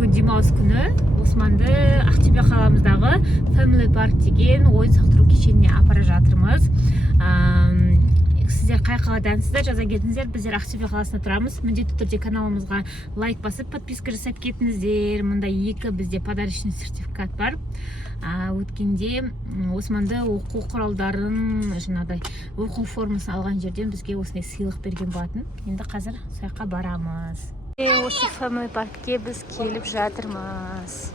бүгін демалыс күні. Османды Ақтөбе қаламыздағы Family Park деген ойын сауықтыру кешеніне апара жатырмыз. Сіздер қай қаладансыздар, жаза кетіңіздер. Біздер Ақтөбе қаласында тұрамыз. Міндетті түрде каналымызға лайк басып, подписка жасап кетіңіздер. Мұнда бізде подарочный сертификат бар. Өткенде Османды оқу құралдарын, жаңағыдай оқу формасын алған жерден бізге осындай сыйлық берген болатын. Енді қазір сояққа барамыз. Осы Family Parkке біз келіп жатырмыз.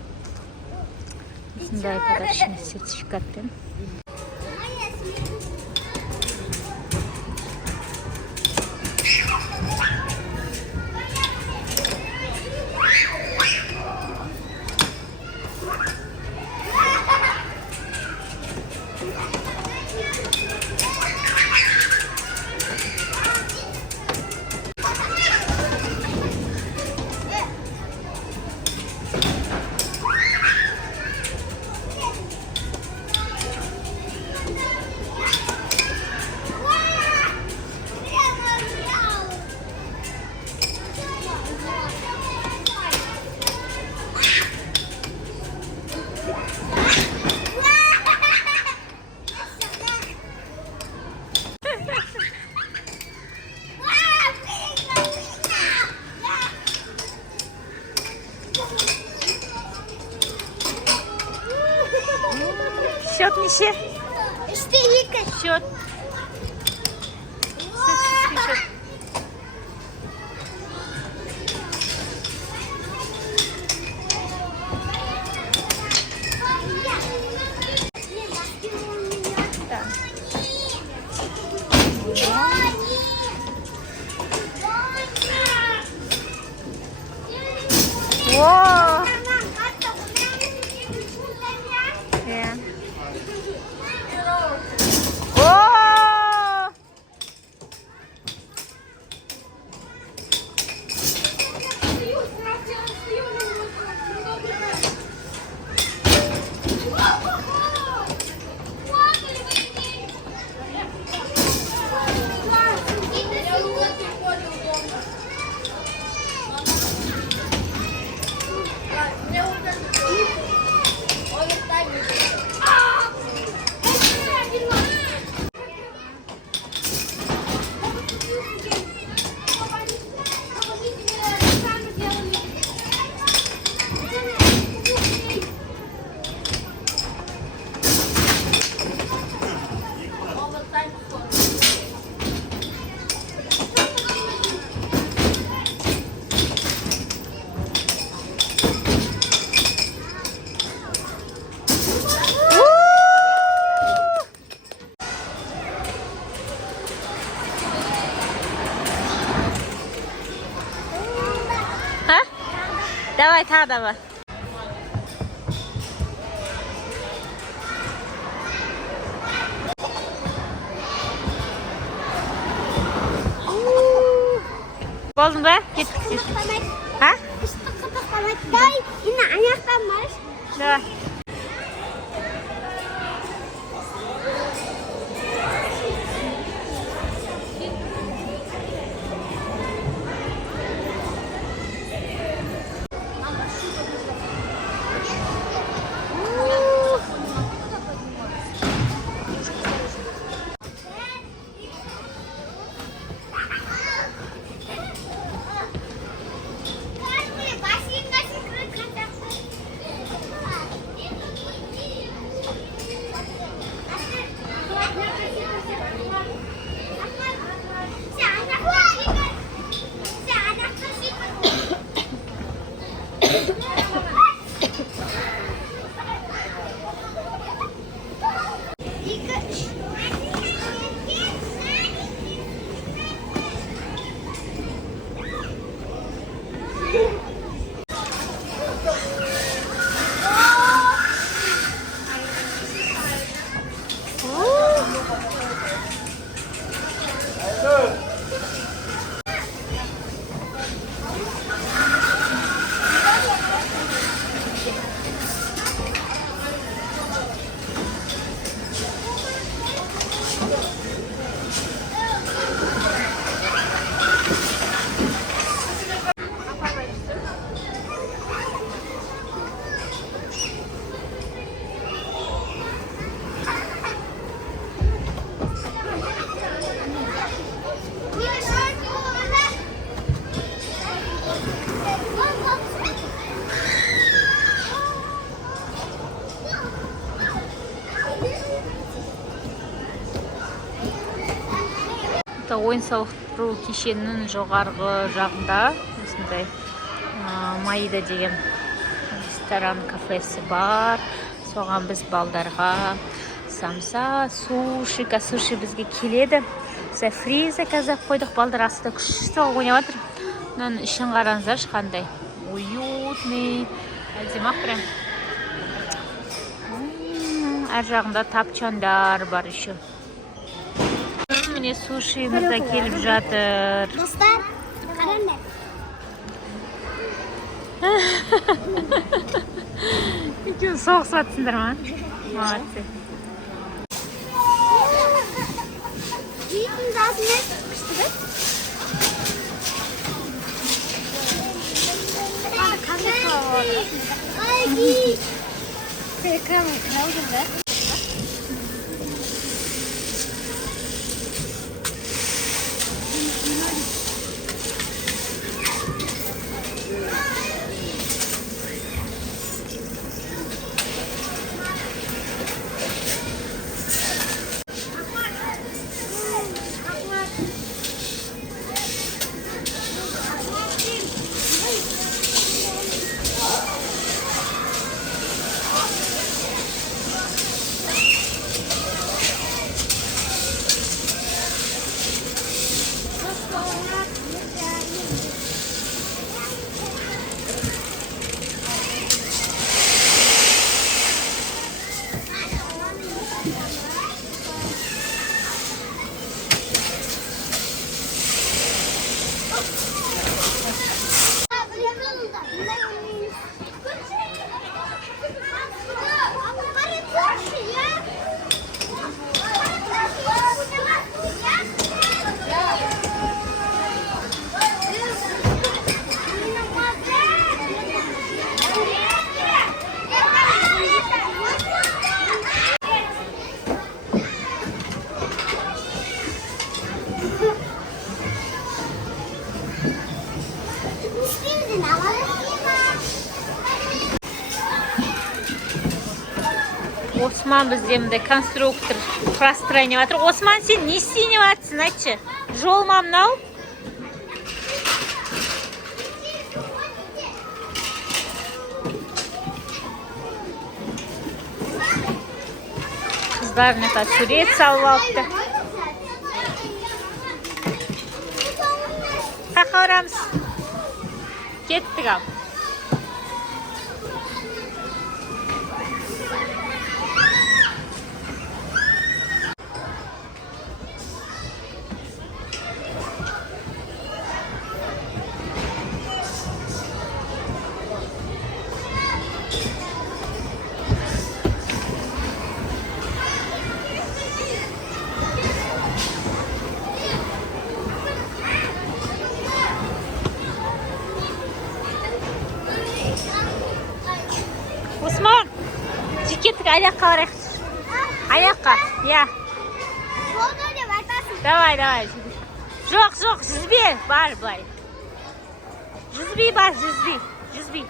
Осындай подарочный сертификатпен. Счет неше? Үште екі. Счет. Счет. Wow. Yeah. Oh. Давай, давай. Болдың ба? Кеттік. Ha? Давай, yine ayaktan marş. Давай. ойын сауықтыру кешенінің жоғарғы жағында осындай Маида деген ресторан кафесі бар. Соған біз балдарға самса, суши бізге келеді. Фри заказап қойдық, балдар астында күшті ойнап жатыр. Мынаның ішін қараңыздаршы, қандай уютный, әдемі прям. Әр жағында тапчандар бар еще. Міне сушиміз да келіп жатыр. Достар, қараңдар. Екеуі соғысыватсыңдар ма? Молодцы. Жейтін затымен күшті бі? Экранын қыраудың да? Осман біздемді конструктор құрастырайын деп жатыр. Осман, сен не істейін деп жатсың, айтшы? Жол ма мынау? Қыздар мына сурет салып алыпты. Қаққа барамыз? Кеттік ал. Осман, жекеттік аяққа барайық. Аяққа, я. Жолда деп айтасың. Давай. Жоқ, жүзбе, бар былай. Жүзбей бар, жүзбей.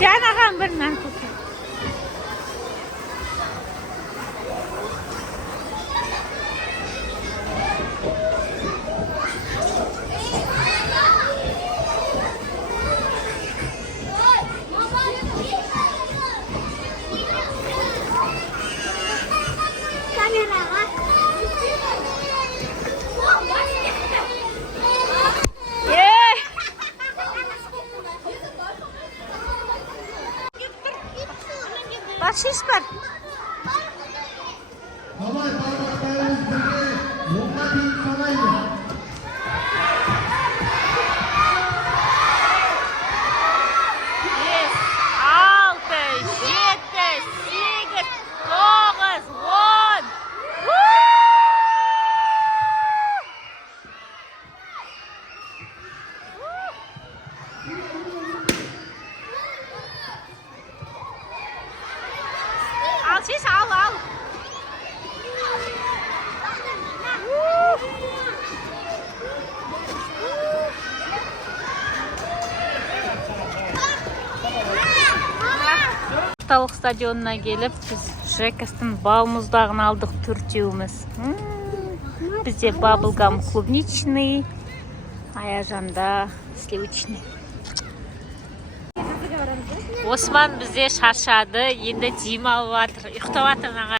Sen ağam bir mən tutun. Şiş var. Kolay parmaklarınız birine yolda bir kalaydı. Yes. 6, 7, 8, 9, 10. орталық стадионына келіп, біз Жекастың бал мұздағын алдық төртеуміз. Бізде баблгам клубничный, Аяжанда сливочный. Осман бізде шаршады, енді дем алып жатыр, ұйықтап жатыр.